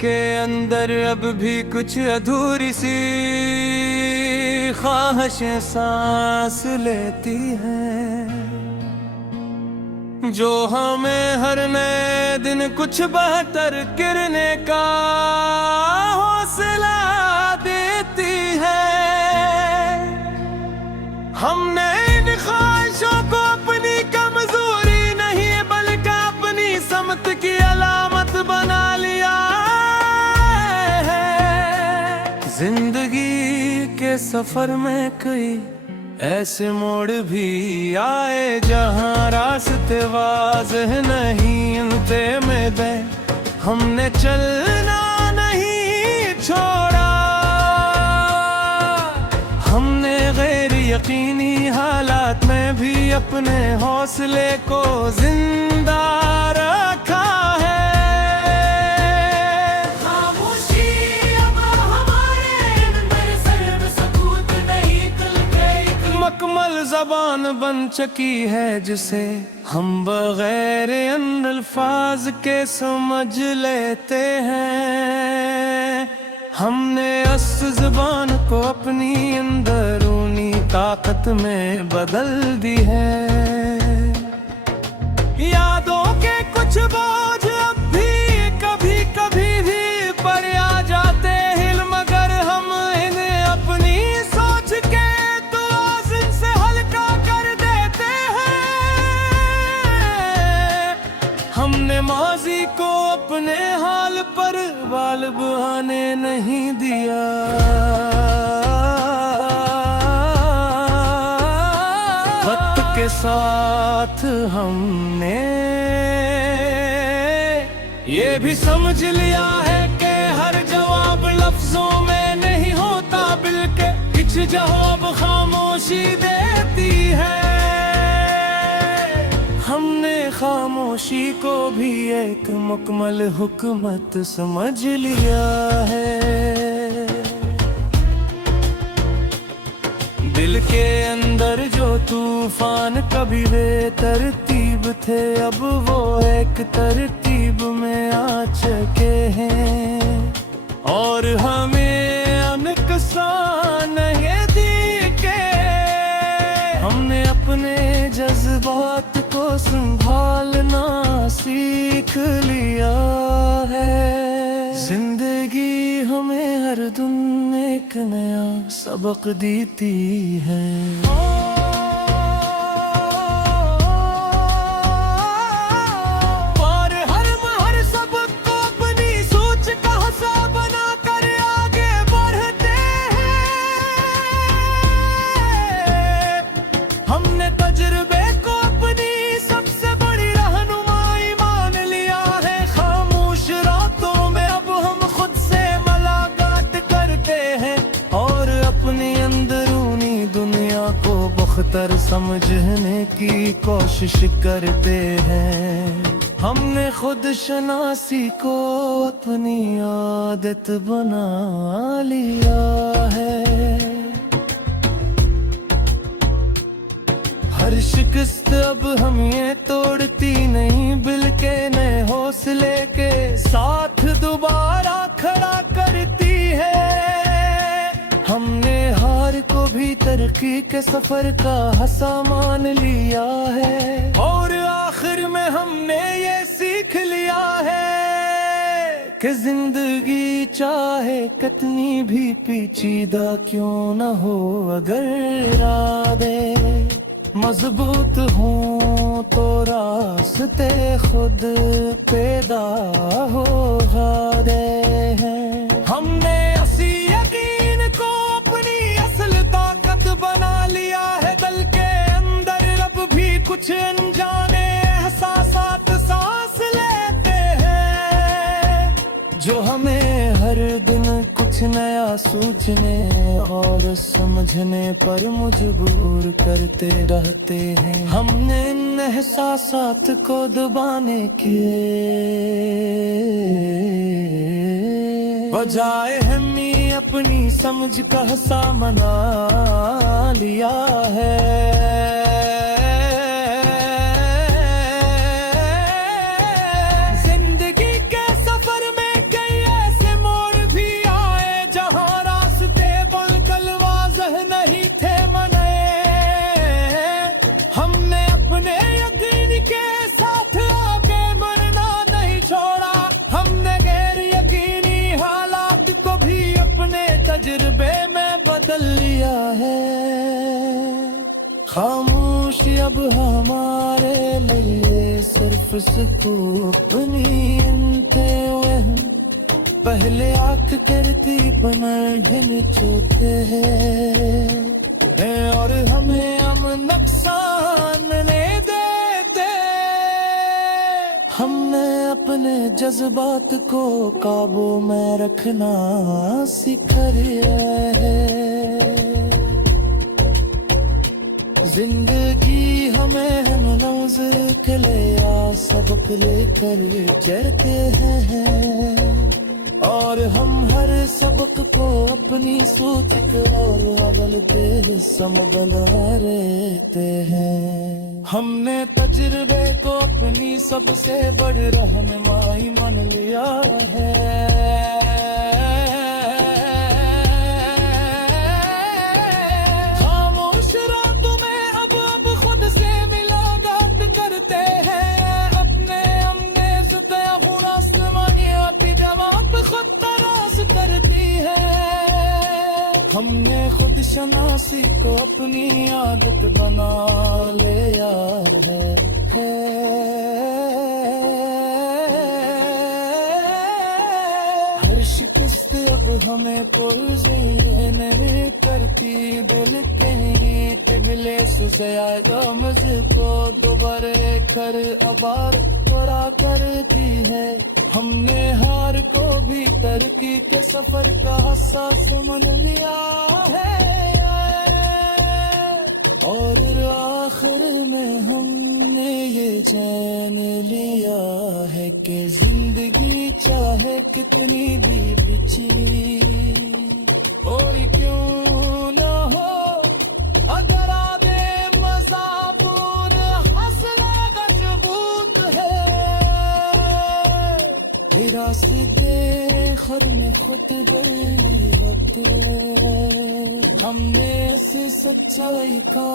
के अंदर अब भी कुछ अधूरी सी ख्वाहिशें सांस लेती हैं, जो हमें हर नए दिन कुछ बेहतर गिरने का हौसला देती है। हमने इन ख्वाहिशों को अपनी कमजोरी नहीं बल्कि अपनी समत की अलामत बना लिया है। जिंदगी के सफर में कई ऐसे मोड़ भी आए जहां रास्ते वाज़ेह नहीं उनते में दे, हमने चलना नहीं छोड़ा। हमने गैर यकीनी हालात में भी अपने हौसले को जिंदा रखा है। खामोशी अब हमारे अंदर सर्व सकूत नहीं, कल गई मकमल ज़बान बन चुकी है जिसे हम बगैर अन अल्फाज के समझ लेते हैं। हमने उस ज़बान को अपनी अंदरूनी ताकत में बदल दी है। यादों के कुछ बोझ अब भी कभी कभी भी पर आ जाते हैं, मगर हम इन्हें अपनी सोच के तवाज़ुन से हल्का कर देते हैं। हमने माज़ी को अपने हाल पर गालिब आने नहीं दिया। वक्त के साथ हमने ये भी समझ लिया है कि हर जवाब लफ्जों में नहीं होता, बल्कि कुछ जवाब खामोशी देती है। हमने खामोशी को भी एक मुकम्मल हुकूमत समझ लिया है। दिल के अंदर जो तूफान कभी बेतरतीब थे, अब वो एक तरतीब में आ चुके हैं और हमें अनकसान ये दिखे। हमने अपने जज्बात को संभालना सीख लिया है। जिंदगी हमें हर दिन एक नया सबक देती है। और हर सबक को अपनी सोच का हिस्सा बना कर आगे बढ़ते हैं। हमने तजुर्बे को अपनी सबसे बड़ी रहनुमाई मान लिया है। खामोश रातों में अब हम खुद से मुलाकात करते हैं और अपनी अंदरूनी दुनिया को बख्तर समझने की कोशिश करते हैं। हमने खुद शनासी को अपनी आदत बना लिया है। हर शिकस्त अब हम ये तोड़ती नहीं, बल्कि नए हौसले के साथ दोबारा खड़ा करती है। हमने हार को भी तरक्की के सफर का हिस्सा मान लिया है और आखिर में हमने ये सीख लिया है कि जिंदगी चाहे कितनी भी पेचीदा क्यों न हो, अगर इरादे मजबूत हों तो रास्ते खुद पैदा हो जाते हैं। हमने ऐसी यकीन को अपनी असल ताकत बना लिया है। दिल के अंदर अब भी कुछ अनजाने एहसासात सांस लेते हैं, जो हमें हर दिन कुछ नया सोचने और समझने पर मजबूर करते रहते हैं। हमने इन एहसासात को दबाने के बजाय हमें अपनी समझ का हिस्सा बना लिया है। जिंदगी के सफर में कई बदल लिया है। खामोशी अब हमारे लिए सिर्फ सुकून थे। पहले आँख करती पुनर्धन चोते हैं और हमें हम नुकसान नहीं देते। हमने अपने जज्बात को काबू में रखना सीख लिया है। जिंदगी हमें लफ्ज के ले या सबक लेकर चढ़ते हैं और हम हर सबक को अपनी सोच और अमल पे संभला रहते हैं। हमने तजुर्बे को अपनी सबसे बड़ी रहनुमाई मान लिया है। खामोश रातों में अब खुद से मुलाकात करते हैं। अपने हमने सतह खुद तराश करती है। हमने खुद शनासी को अपनी आदत बना लिया है। हर शिकस्त अब हमें पुरज़ेन करती। दिल के टिगले से आएगा मुझको दोबारा कर आबार करा करती है। हमने हार को भी तरक्की के सफर का हिस्सा समझ लिया है और आखिर में हमने ये जान लिया है कि जिंदगी चाहे कितनी भी पिछली कोई क्यों ना हो, अगर आगे मज़ाबूर हौसला मजबूत है। रास्ते खर में खुद बने वक्त हमने से सच्चाई का